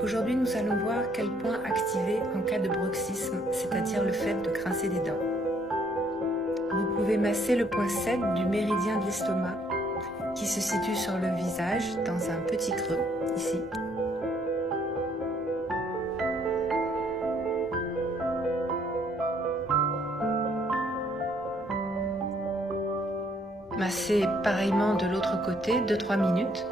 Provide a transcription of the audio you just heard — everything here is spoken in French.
Aujourd'hui, nous allons voir quel point activer en cas de bruxisme, c'est-à-dire le fait de grincer des dents. Vous pouvez masser le point 7 du méridien de l'estomac, qui se situe sur le visage dans un petit creux, ici. Massez pareillement de l'autre côté 2-3 minutes.